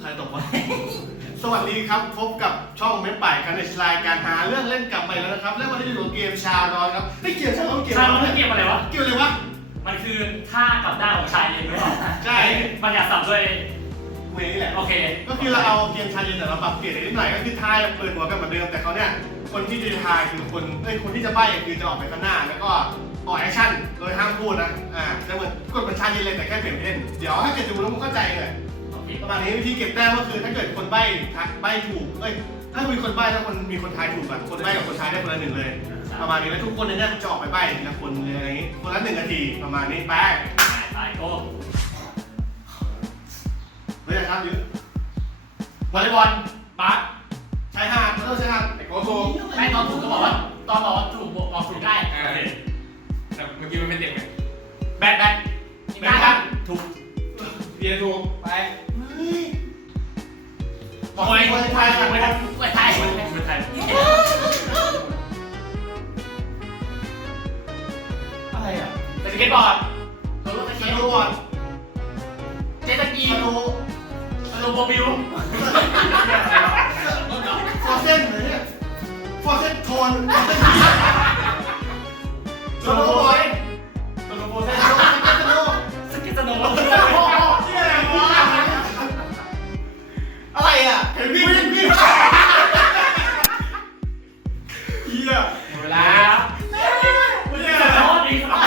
ใครตกวะสวัสดีครับ พบกับช่องเม็ดป่ายกันในรายการหาเรื่องเล่นกลับมาอีกแล้วนะครับเรื่องวันนี้อยู่กับเกมชาร้อนครับไม่เกี่ยวชาร้อนเกี่ยวชาอะไรมันไม่เกี่ยวอะไรวะเกี่ยวเลยวะมันคือท่ากับด้านของชายเองหรือเปล่าใช่มันอยากสับด้วยเวนี้แหละโอเค ก็คือเราเอาเกมชาเย็นแต่เราปรับเปลี่ยนนิดหน่อยก็คือทายเปิดหัวกันเหมือนเดิมแต่เขาเนี่ยคนที่จะทายคือคนเอ้ยคนที่จะใบ้คือจะออกไปข้างหน้าแล้วก็ออกแอคชั่นโดยห้ามพูดนะอ่าจะเหมือนกดเหมือนชาเย็นเลยแต่แค่เปลี่ยนเล่นเดี๋ยวถ้าเกิดดูแล้วมึงเข้าใจเลยโอเค ประมาณนี้วิธีเก็บแต้มก็คือถ้าเกิดคนใบ้ทักใบ้ถูกเอ้ยถ้ามีคนใบ้แล้วคนมีคนทายถูกอะคนใบ้กับคนทายได้คนละหนึ่งเลย ประมาณนี้แล้วทุกคนในเนี้จะออกไปใบ้ทีละคนเลยอะไรอย่างงี้คนละหนึ่งนาทีประมาณนี้แป๊กตายโก้เฮ้ยครับยืดวอลเลย์บอลบาสชายหาดเราต้องชายหาดไอ้โกโก้ไม่ตอนถูกก็บอกว่าตอนบอกว่าถูกบอกถูกได้อ่าแต่เมื่อกี้มันไม่เต็มไงแบดแบดแบดครับถูกเรียนถูกไปเฮ้ย บอกมวยไทยมกันวยมวยไทยมวยไทยอะไรอะสเก็ตบอร์ดรถสสเก็ตโนว์บอร์ดเจตสกีสโนว์สโนว์โมบิลฟอร์เซนเหรอเนี่ยฟอร์เซนโทนสโนว์บอร์ด เฮียหมดเวลาไม่ใช่สะท้อนอีกสะท้อน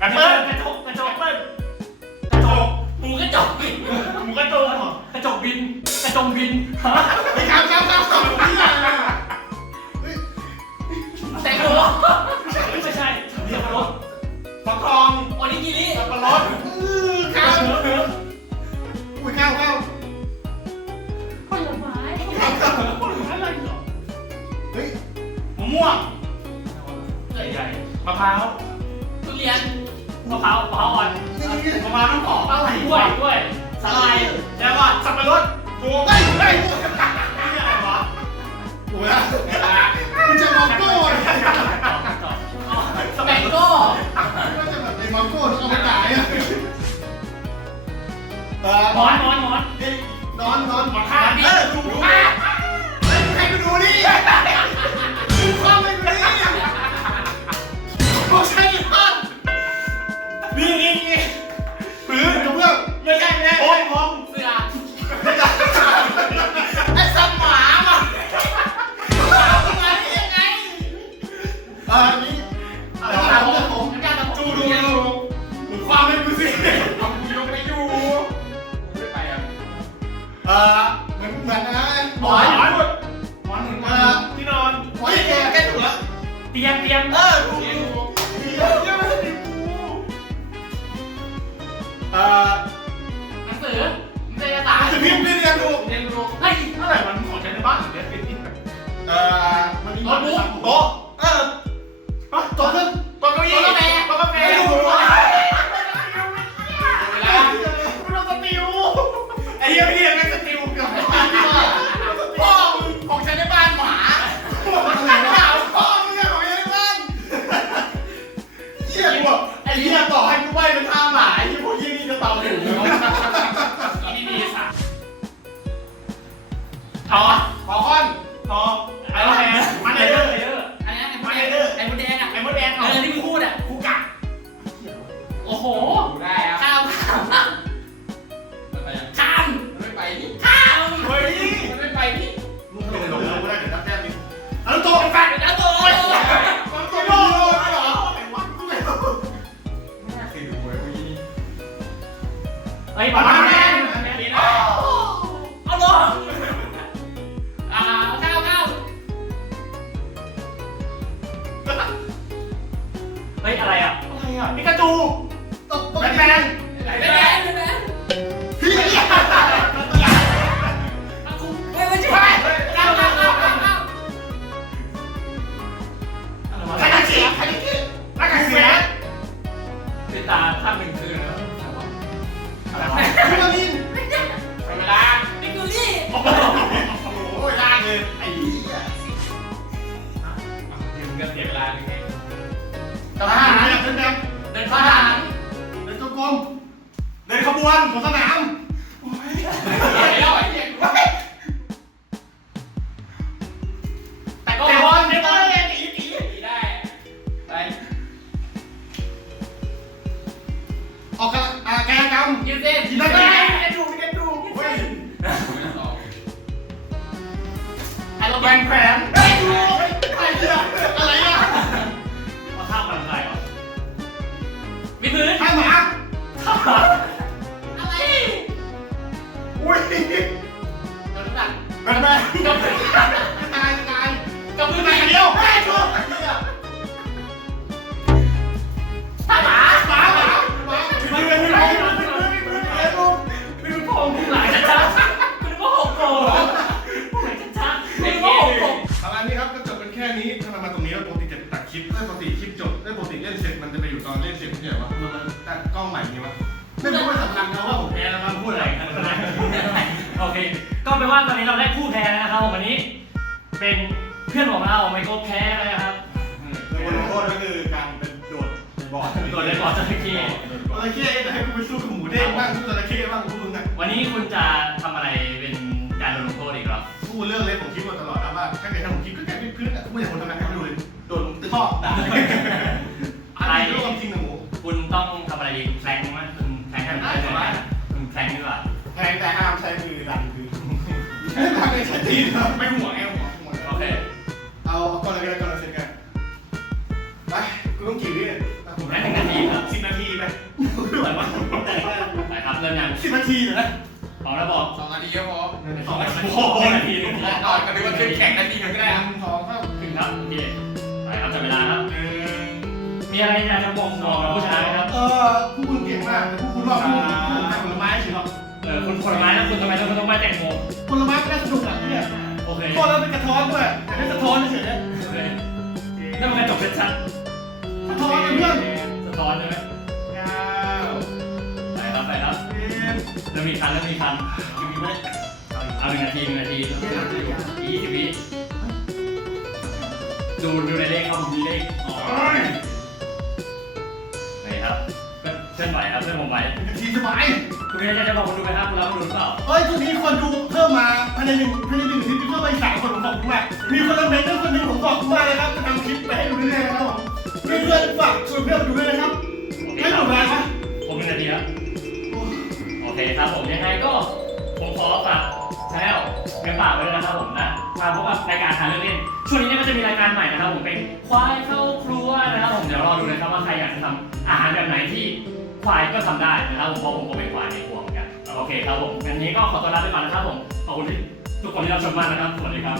กระจกกระจกกระจกเปิ้ลกระจกหมูกระจกหมูกระจกกระจกบินกระจกบินฮะเฮ้ยครับครับครับครับเฮียเฮ้ยแตงโมไม่ใช่ใช่สับปะรดฟักทองโอนิกิริ มะพร้าวน้ำหอมอะไรกล้วยกล้วยสาลายแล้วก็สับปะรดถูกเฮ้ยเฮ้ยนี่อะไรวะโอ้ยคุณจะมองโก้เนี่ยแมงโก้ก็จะแบบในมองโก้ที่เอามาขายอะเออหมอนหมอนหมอนเฮ้ยนอนนอนหมอนข้างเออถูกถูกเฮ้ยใครไปดูนี่ดูข้อไม่ เออเหมือนเหมือนนะหมอนหมอนหมอนหนุนเออที่นอนโอ้ยแกแกถูกแล้วเตียงเตียงเออถูกถูก ฮ้ยอะไรอะอะไรอะ ปิกาจูตบตบแบทแมนไปแดงไปแดงพี่ไม่ไทหารเดินแบบเดินทหารเดินจงกรมเดินขบวนหัวสนามโอ้ยแล้วไอ้เหี้แต่กอลไม่ต้องเล่นตีตีได้ไปออกกำกายกรรมยืดเส้นยืดเส้นกระดูกกรดูฮ้ยไอ้เราแบนแขน วิดพื้นข้าหมาข้าวมันอะไรอุ้ยโดนน้ำหนักแบนแบนกับพื้น ด้งบ้างสู้จระเข้บ้างพวกมึงอะวันนี้คุณจะทำอะไรเป็นการโดนลงโทษอีกครับพูดเรื่องเล็กผมคิดมาตลอดนะว่าถ้าเกิดทำผมคิดก็แค่วิดพื้นอะกูไม่อยากคนทำงานให้ดูเลยโดดลงท่อด่าอะไรรู้ความจริงนะหมูคุณต้องทำอะไรดีแทงไหมคุณแทงให้มันได้ไหมคุณแทงดีกว่าแทงแต่ห้ามใช้มือดันคือไม่ทำไม่ใช้ตีนครับไม่ห่วงไงห่วงห่วงโอเคเอาเอาก่อนเลยกันก่อนเลยเสร็จกันไปกูต้องกี่วิอะผมแค่หนึ่งนาทีครับสิบนาทีไปไหวปะแต่แค่ไปค รับเริ่มยังสิบนาทีเหรอนะพร้อมแล้วบอกสองนาทีก็พอสองนาทีหนึ่งนาทีหนึ่งนาทีต่อกันดูว่าขึ้นแข่งนาทีหนึ่งก็ได้ครับสองครับถึงครับโอเคไปครับจับเวลาครับหนึ่งมีอะไรอยากจะบอกบอกกับผู้ชายไหมครับ เออผู้คุณเก่งมากแต่ผู้คุณว่าผู้คุณทำผลไม้เฉยหรอกเออคุณผลไม้นะคุณทำไมต้องต้องมาแตงโมผลไม้ก็น่าสนุกอะเนี่ยโอเคโทษแล้วเป็นกระท้อนด้วยแต่ไม่สะท้อนเฉยโเริ่มมีคันเริ่มมีคันคิวมีไหมเอาหนึ่งนาทีหนึ่งนาทียี่สิบวิดูดูในเลขครับมีเลขอ๋อโอเคครับเพื่อนไหวครับเพื่อนผมไหวทีสบายคุณอยากจะบอกคนดูไหมครับคุณรับคนดูหรือเปล่าเฮ้ยช่วงนี้คนดูเพิ่มมาภายในหนึ่งภายในหนึ่งอาทิตย์เพิ่มมาอีกสามคนผมบอกคุณมากมีคนละเมนต์ด้วยคนหนึงผมบอกคุณมากเลยครับจะทำคลิปไปให้ดูเรื่อยๆนะครับผมเพื่อนๆฝากชวนเพื่อนมาดูด้วยนะครับโอเคไม่คหรันุบกเลยปะผมหนึ่งนาทีแล้วโอ เคครับผมยังไงก็ผมขอฝากชาแนลเมียป่ากไว้ด้วยนะครับผมนะมาพบกับรายการหาเรื่องเล่นช่วงนี้เนี่ยก็จะมีรายการใหม่นะครับผมเป็นควายเข้าครัวนะครับผมเดี๋ยวรอดูนะครับว่าใครอยากจะทำอาหารแบบไหนที่ควายก็ทำได้นะครับผมเพราะผมก็เป็นควายในครัวเหมือนกันโอเคครับผมงั้นนี้ก็ขอตัวลาไปก่อนนะครับผมขอบคุณที่ทุกคนที่รับชมมากนะครับสวัสดีครับ